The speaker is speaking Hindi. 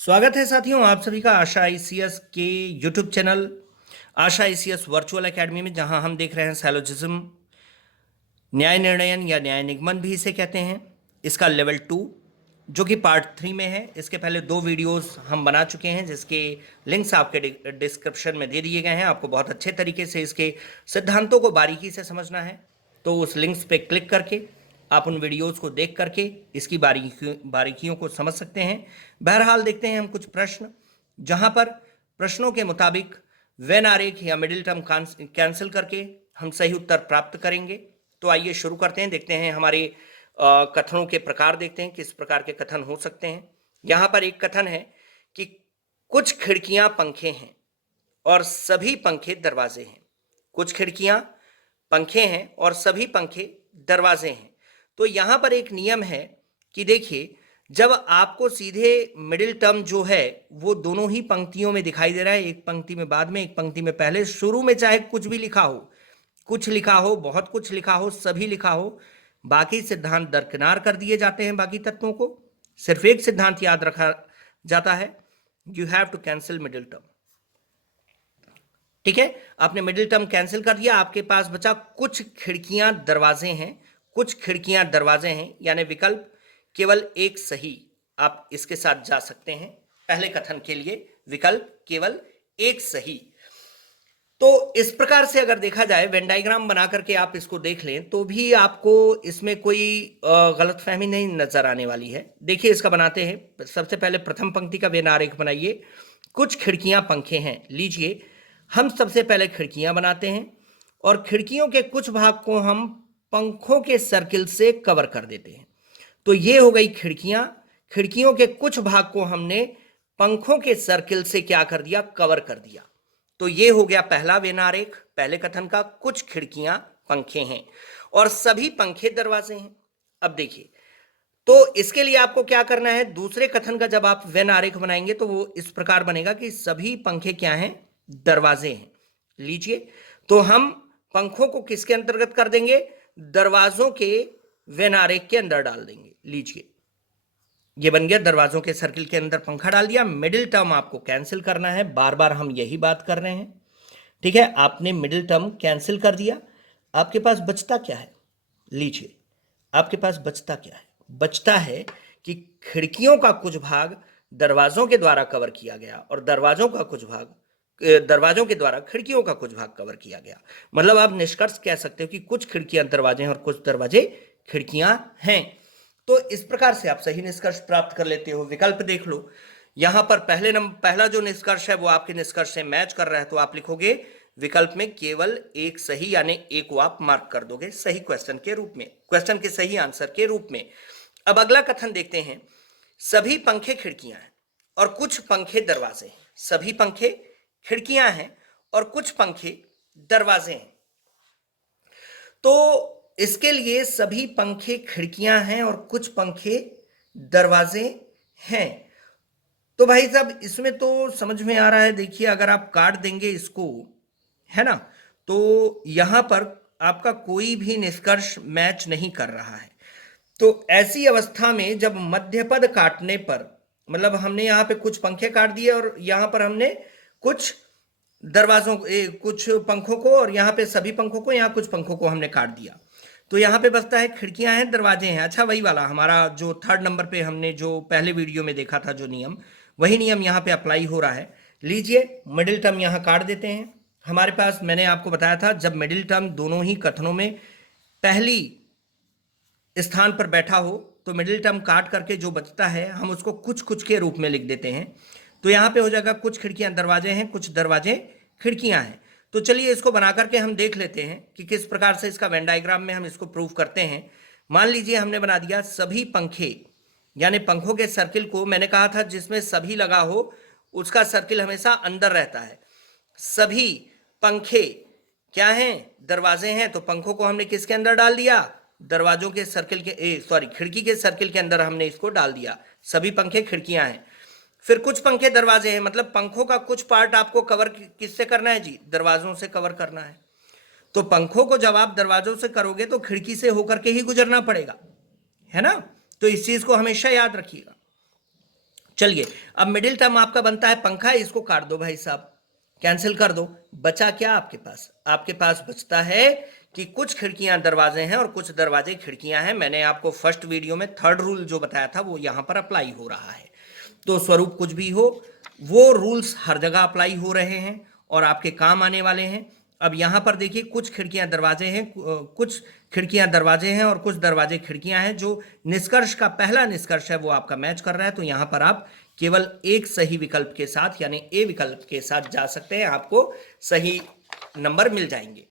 स्वागत है साथियों आप सभी का आशा आईसीएस के यूट्यूब चैनल आशा आईसीएस वर्चुअल एकेडमी में, जहां हम देख रहे हैं सैलोजिज्म, न्याय निर्णयन या न्याय निगमन भी इसे कहते हैं। इसका लेवल 2 जो कि पार्ट 3 में है। इसके पहले 2 वीडियोस हम बना चुके हैं जिसके लिंक्स आपके डिस्क्रिप्शन में दे दिए गए हैं। आपको बहुत अच्छे तरीके से इसके सिद्धांतों को बारीकी से समझना है तो उस लिंक्स पे क्लिक करके आप उन वीडियोस को देख करके इसकी बारीकियों को समझ सकते हैं। बहरहाल देखते हैं हम कुछ प्रश्न, जहां पर प्रश्नों के मुताबिक वेन आरेख या मिडिल टर्म कैंसिल करके हम सही उत्तर प्राप्त करेंगे। तो आइए शुरू करते हैं। देखते हैं हमारे कथनों के प्रकार, देखते हैं किस प्रकार के कथन हो सकते हैं। यहां पर एक कथन है कि कुछ खिड़कियां पंखे हैं और सभी पंखे दरवाजे हैं। कुछ खिड़कियां पंखे हैं और सभी पंखे दरवाजे हैं। तो यहां पर एक नियम है कि देखिए, जब आपको सीधे मिडिल टर्म जो है वो दोनों ही पंक्तियों में दिखाई दे रहा है, एक पंक्ति में बाद में, एक पंक्ति में पहले, शुरू में चाहे कुछ भी लिखा हो, कुछ लिखा हो, बहुत कुछ लिखा हो, सभी लिखा हो, बाकी सिद्धांत दरकिनार कर दिए जाते हैं। बाकी तत्वों को सिर्फ एक सिद्धांत याद रखा जाता है, you have to cancel middle term. ठीक है, आपने मिडिल टर्म कैंसिल कर दिया, आपके पास बचा कुछ खिड़कियां दरवाजे हैं। कुछ खिड़कियां दरवाजे हैं यानी विकल्प केवल एक सही, आप इसके साथ जा सकते हैं। पहले कथन के लिए विकल्प केवल एक सही। तो इस प्रकार से अगर देखा जाए, वेन डायग्राम बना करके आप इसको देख लें तो भी आपको इसमें कोई गलतफहमी नहीं नजर आने वाली है। देखिए इसका बनाते हैं। सबसे पहले प्रथम पंक्ति का वेन आरेख बनाइए। कुछ खिड़कियां पंखे हैं। लीजिए, हम सबसे पहले खिड़कियां बनाते हैं और खिड़कियों के कुछ भाग को हम पंखों के सर्किल से कवर कर देते हैं। तो ये हो गई खिड़कियां। खिड़कियों के कुछ भाग को हमने पंखों के सर्किल से क्या कर दिया, कवर कर दिया। तो ये हो गया पहला वेन आरेख पहले कथन का, कुछ खिड़कियां पंखे हैं और सभी पंखे दरवाजे हैं। अब देखिए, तो इसके लिए आपको क्या करना है, दूसरे कथन का जब आप वेन आरेख बनाएंगे तो वो इस प्रकार बनेगा कि सभी पंखे क्या हैं, दरवाजे हैं। लीजिए, तो हम पंखों को किसके अंतर्गत कर देंगे, दरवाजों के वेन आरेख के अंदर डाल देंगे। लीजिए, ये बन गया, दरवाजों के सर्किल के अंदर पंखा डाल दिया। मिडिल टर्म आपको कैंसिल करना है, बार बार हम यही बात कर रहे हैं। ठीक है, आपने मिडिल टर्म कैंसिल कर दिया। आपके पास बचता क्या है, लीजिए, आपके पास बचता क्या है, बचता है कि खिड़कियों का कुछ भाग दरवाजों के द्वारा कवर किया गया और दरवाजों का कुछ भाग दरवाजों के द्वारा खिड़कियों का कुछ भाग कवर किया गया। मतलब आप निष्कर्ष कह सकते हो कि कुछ खिड़कियां दरवाजे हैं और कुछ दरवाजे खिड़कियां हैं। तो इस प्रकार से आप सही निष्कर्ष प्राप्त कर लेते हो। विकल्प देख लो, यहां पर पहला जो निष्कर्ष है वो आपके निष्कर्ष से मैच कर रहा है, तो आप लिखोगे विकल्प में केवल एक सही, यानी एक को आप मार्क कर दोगे सही क्वेश्चन के रूप में, क्वेश्चन के सही आंसर के रूप में। अब अगला कथन देखते हैं। सभी पंखे खिड़कियां हैं और कुछ पंखे दरवाजे हैं। सभी पंखे खिड़कियां हैं और कुछ पंखे दरवाजे हैं। तो इसके लिए सभी पंखे खिड़कियां हैं और कुछ पंखे दरवाजे हैं। तो भाई साहब इसमें तो समझ में आ रहा है। देखिए, अगर आप काट देंगे इसको, है ना, तो यहां पर आपका कोई भी निष्कर्ष मैच नहीं कर रहा है। तो ऐसी अवस्था में जब मध्यपद काटने पर, मतलब हमने यहां पे कुछ पंखे काट दिए और यहां पर हमने कुछ कुछ पंखों को, और यहां पे सभी पंखों को, यहां कुछ पंखों को हमने काट दिया। तो यहां पे बचता है खिड़कियां हैं, दरवाजे हैं। अच्छा, वही वाला हमारा जो 3rd नंबर पे हमने जो पहले वीडियो में देखा था जो नियम, वही नियम यहां पे अप्लाई हो रहा है। लीजिए, मिडिल टर्म यहां काट देते हैं। हमारे पास, मैंने आपको बताया था, जब मिडिल टर्म दोनों ही कथनों में पहली स्थान पर बैठा हो तो मिडिल टर्म काट करके जो बचता है हम उसको कुछ कुछ के रूप में लिख देते हैं। तो यहां पे हो जाएगा कुछ खिड़कियां दरवाजे हैं, कुछ दरवाजे खिड़कियां हैं। तो चलिए इसको बना करके हम देख लेते हैं कि किस प्रकार से इसका वेन डायग्राम में हम इसको प्रूव करते हैं। मान लीजिए हमने बना दिया सभी पंखे, यानी पंखों के सर्किल को, मैंने कहा था जिसमें सभी लगा हो उसका सर्किल हमेशा अंदर रहता है। सभी पंखे क्या हैं, दरवाजे हैं। तो पंखों को हमने किसके अंदर डाल दिया, दरवाजों के सर्किल के खिड़की के सर्किल के अंदर हमने इसको डाल दिया। सभी पंखे खिड़कियां हैं। फिर कुछ पंखे दरवाजे हैं, मतलब पंखों का कुछ पार्ट आपको कवर किससे करना है जी, दरवाजों से कवर करना है। तो पंखों को जब आप दरवाजों से करोगे तो खिड़की से होकर के ही गुजरना पड़ेगा, है ना। तो इस चीज को हमेशा याद रखिएगा। चलिए, अब मिडिल टर्म आपका बनता है पंखा, इसको काट दो भाई साहब, कैंसिल कर दो। बचा क्या आपके पास? आपके पास बचता है कि कुछ खिड़कियां दरवाजे हैं और कुछ दरवाजे खिड़कियां हैं। मैंने आपको फर्स्ट वीडियो में थर्ड रूल जो बताया था वो यहां पर अप्लाई हो रहा है। तो स्वरूप कुछ भी हो, वो रूल्स हर जगह अप्लाई हो रहे हैं और आपके काम आने वाले हैं। अब यहां पर देखिए, कुछ खिड़कियां दरवाजे हैं, कुछ खिड़कियां दरवाजे हैं और कुछ दरवाजे खिड़कियां हैं। जो निष्कर्ष का पहला निष्कर्ष है वो आपका मैच कर रहा है, तो यहां पर आप केवल एक सही विकल्प के साथ यानी ए विकल्प के साथ जा सकते हैं, आपको सही नंबर मिल जाएंगे।